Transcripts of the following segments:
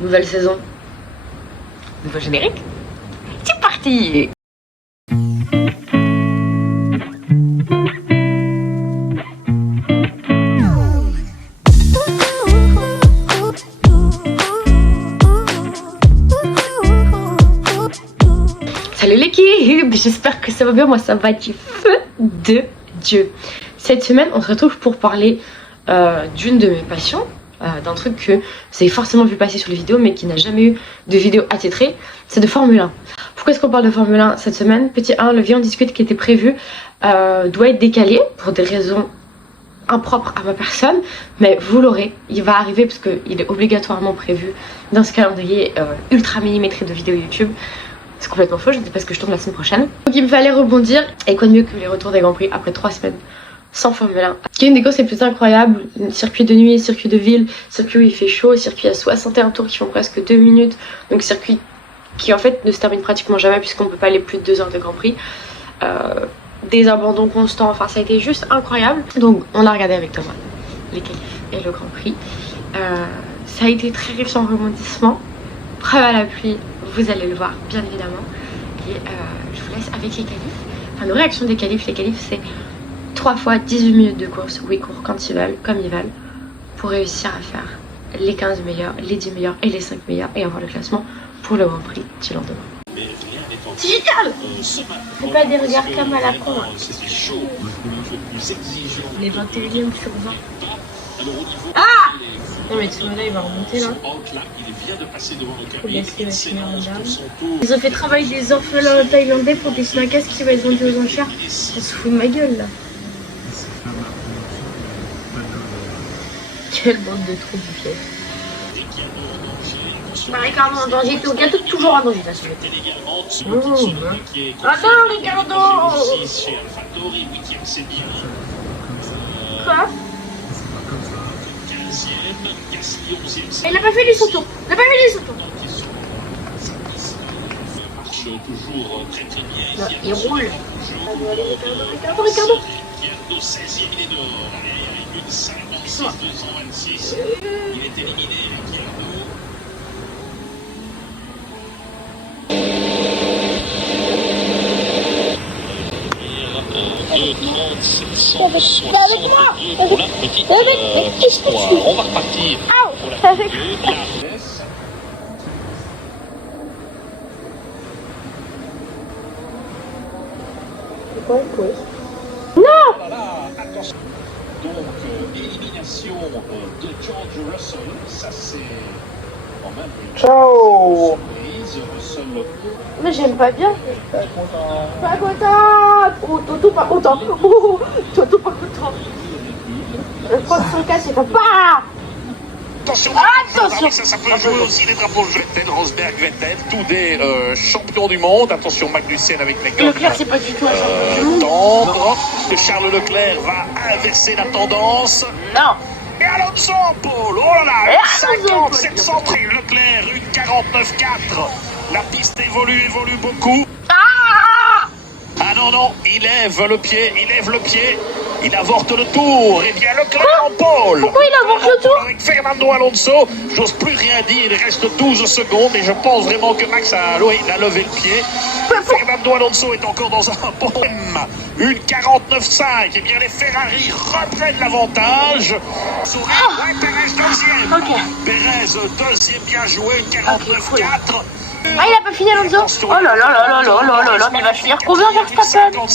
nouvelle saison, nouveau générique. C'est parti! Salut l'équipe, j'espère que ça va bien, moi ça va du feu de Dieu. Cette semaine on se retrouve pour parler d'une de mes passions, d'un truc que vous avez forcément vu passer sur les vidéos mais qui n'a jamais eu de vidéo attitrée, c'est de Formule 1. Pourquoi est-ce qu'on parle de Formule 1 cette semaine? Petit 1, le Viens on discute qui était prévu doit être décalé pour des raisons impropres à ma personne, mais vous l'aurez, il va arriver parce qu'il est obligatoirement prévu dans ce calendrier ultra millimétré de vidéos YouTube. C'est complètement faux, je ne sais pas ce que je tourne la semaine prochaine. Donc il me fallait rebondir, et quoi de mieux que les retours des Grands Prix après 3 semaines sans Formule 1. Qui est une des courses les plus incroyables, circuit de nuit, circuit de ville, circuit où il fait chaud, circuit à 61 tours qui font presque 2 minutes, donc circuit qui en fait ne se termine pratiquement jamais puisqu'on ne peut pas aller plus de 2 heures de Grand Prix. Des abandons constants, enfin ça a été juste incroyable. Donc on a regardé avec Thomas les qualifs et le Grand Prix. Ça a été très riche en rebondissements, preuve à la pluie. Vous allez le voir, bien évidemment. Et je vous laisse avec les qualifs. Enfin, nos réactions des qualifs. Les qualifs, c'est 3 fois 18 minutes de course où ils courent quand ils veulent, comme ils veulent, pour réussir à faire les 15 meilleurs, les 10 meilleurs et les 5 meilleurs et avoir le classement pour le Grand Prix du lendemain. Digital! C'est pas des regards comme à la con. Les 21e sur 20. Ah! Non mais Tsunoda il va remonter là. Faut laisser la première dame. Ils ont fait travailler des orphelins thaïlandais pour dessiner un casque qui va être vendu aux enchères. Ça se fout de ma gueule là. Quelle bande de trous du pied. Bah Ricardo en danger, Ricardo toujours en danger là sur le Attends Ricardo. Quoi? Il n'a pas fait les sautos. Il n'a pas fait les sautos. Non, il roule. Ricardo, Ricardo. Il est éliminé. On va repartir. Non! Donc, élimination de George Russell, ça c'est quand même une surprise. Russell. Mais j'aime pas bien. Pas content. Oh, Toto pas content. Oh, Toto pas content. Le 304 c'est pas. Attention, ça peut jouer aussi les drapeaux Vettel, Rosberg, Vettel, tous des champions du monde. Attention, Magnussen avec les gars. Leclerc c'est pas du tout un champion. Tendre. Charles Leclerc va inverser la tendance. Non. Et Alonso, Paul, oh là là, 57 centré, Leclerc, une 49,4. La piste évolue beaucoup. Ah non, non, il lève le pied, il avorte le tour. Et bien Leclerc en pôle. Pourquoi il avorte le tour? Avec Fernando Alonso, j'ose plus rien dire, il reste 12 secondes et je pense vraiment que Max a levé le pied. Fernando Alonso est encore dans un problème. Une 49,5. Et bien les Ferrari reprennent l'avantage. Pérez deuxième. Okay. Pérez deuxième, bien joué, 49,4. Ah il a pas fini Alonso. Oh là là là là là là là là. Mais il va finir combien Verstappen?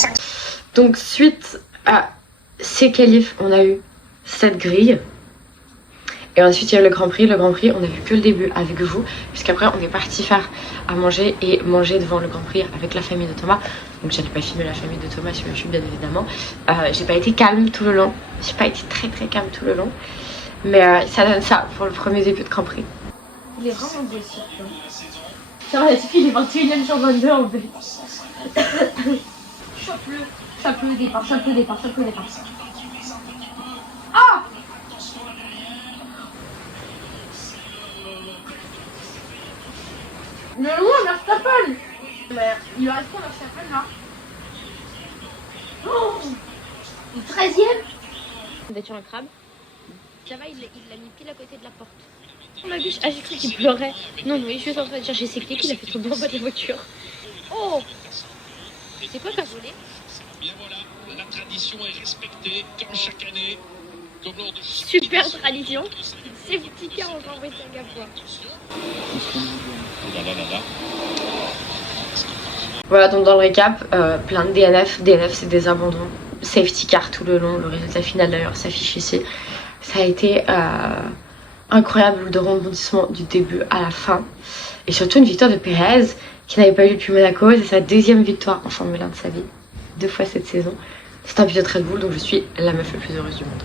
Donc suite à ces qualifs, on a eu cette grille. Et ensuite il y a eu le Grand Prix. Le Grand Prix, on a vu que le début avec vous. Puisqu'après on est parti faire à manger et manger devant le Grand Prix avec la famille de Thomas. Donc j'allais pas filmer la famille de Thomas sur YouTube bien évidemment. J'ai pas été calme tout le long. J'ai pas été très calme tout le long. Mais ça donne ça pour le premier début de Grand Prix. Il est vraiment beau ce film. C'est relatif, il est 21ème sur 22 en fait. Chope-le, départ. Ah! Mais loin, Verstappen! Mais il reste quoi Verstappen là? Oh! Le 13ème? Vous êtes sur le crabe? Ça va, il l'a mis pile à côté de la porte. Ma biche, ah j'ai cru qu'il pleurait. Non, non, il est juste en train de chercher ses clés qu'il a fait tomber en bas de la voiture. Oh, c'est quoi qu'a volé? Bien voilà, la tradition est respectée comme chaque année, comme lors de Super tradition. C'est petit car on va envoyer Singapour. Voilà, donc dans le récap, plein de DNF. DNF, c'est des abandons. Safety car tout le long. Le résultat final d'ailleurs s'affiche ici. Ça a été incroyable de rebondissement du début à la fin. Et surtout une victoire de Pérez qui n'avait pas eu depuis Monaco. C'est sa deuxième victoire en Formule 1 de sa vie. 2 fois cette saison. C'est un pilote Red Bull, donc je suis la meuf la plus heureuse du monde.